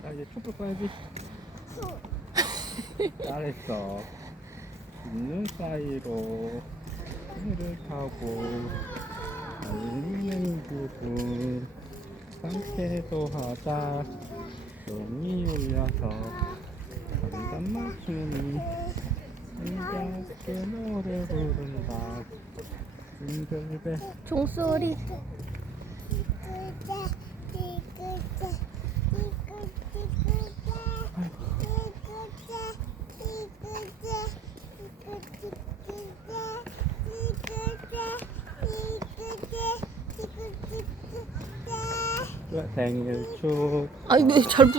자 이제 촛불 꺼야지. 잘했어. 눈 사이로 흐를 타고 달리는 부분 상쾌도 하자. 눈이 올려서 감단 맞추니 힘겹게 노래 부르 징글벨 종소리. 생일 축 아니 왜잘 불?